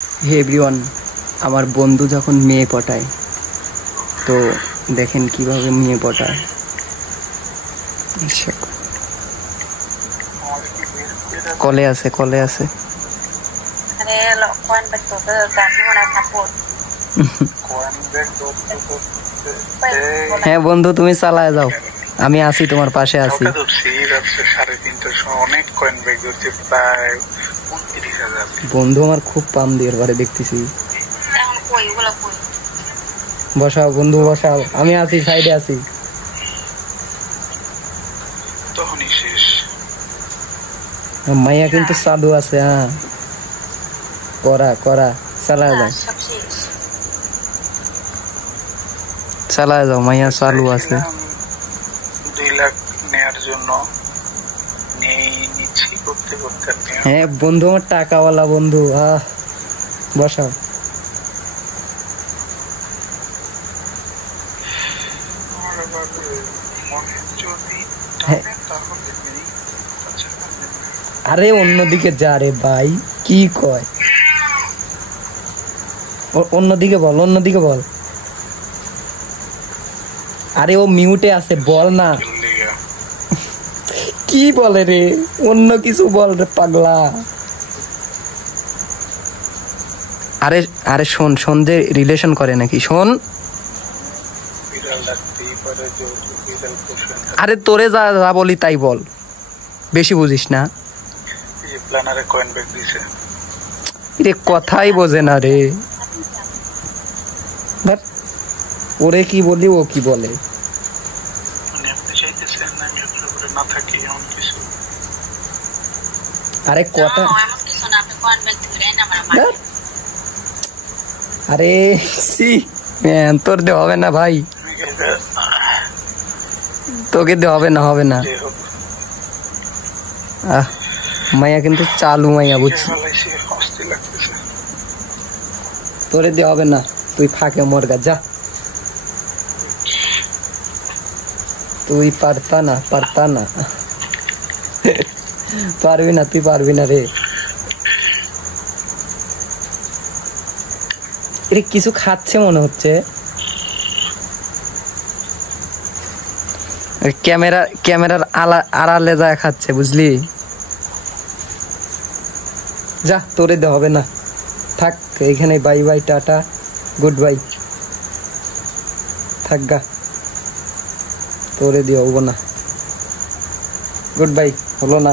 হে everyone, আমার বন্ধু যখন মেয়ে পটায় তো দেখেন কিভাবে মেয়ে পটায়। কলে আছে হ্যাঁ বন্ধু, তুমি চালায় যাও, আমি আছি তোমার পাশে আছি। বন্ধু আমার খুব পাম দিয়ে ঘরে দেখতেছি। বসাও বন্ধু বসাও, আমি আছি, সাইডে আছি। মাইয়া কিন্তু সাধু আছে। হ্যাঁ করা চালায় যাও, চালায় যাও, মাইয়া চালু আছে। 2 লাখ নেয়ার জন্য নিচ্ছি করতে হ্যাঁ বন্ধু আমার টাকাওয়ালা বন্ধু। বসাও। আরে অন্যদিকে যা রে ভাই, কি কয়? অন্যদিকে বল। আরে ও মিউটে আছে, বল না। কি বলে রে? অন্য কিছু বল রে পাগলা। আরে শোন যে রিলেশন করে নাকি, শোন। আরে তোরে যা বলি তাই বল, বেশি বুঝিস না। রে কথাই বোঝে না রে। ওরে কি বলি, ও কি বলে? আরে কথা, আরে তোর দে হবে না ভাই, তোকে দে হবে না। মাইয়া কিন্তু চালু মাইয়া, বুঝছি। তোরে দে হবে না, তুই ফাঁকে মরগা যা। তুই পারতা না তুই পারবি না রে। এটা কিছু খাচ্ছে মনে হচ্ছে। ক্যামেরার আড়ালে যায় খাচ্ছে, বুঝলি? যা, তোরে দে হবে না, থাক এখানে। বাই টাটা, গুড বাই, থাক গা, তোরে দিয়ে হবো না। গুড বাই, হলো না।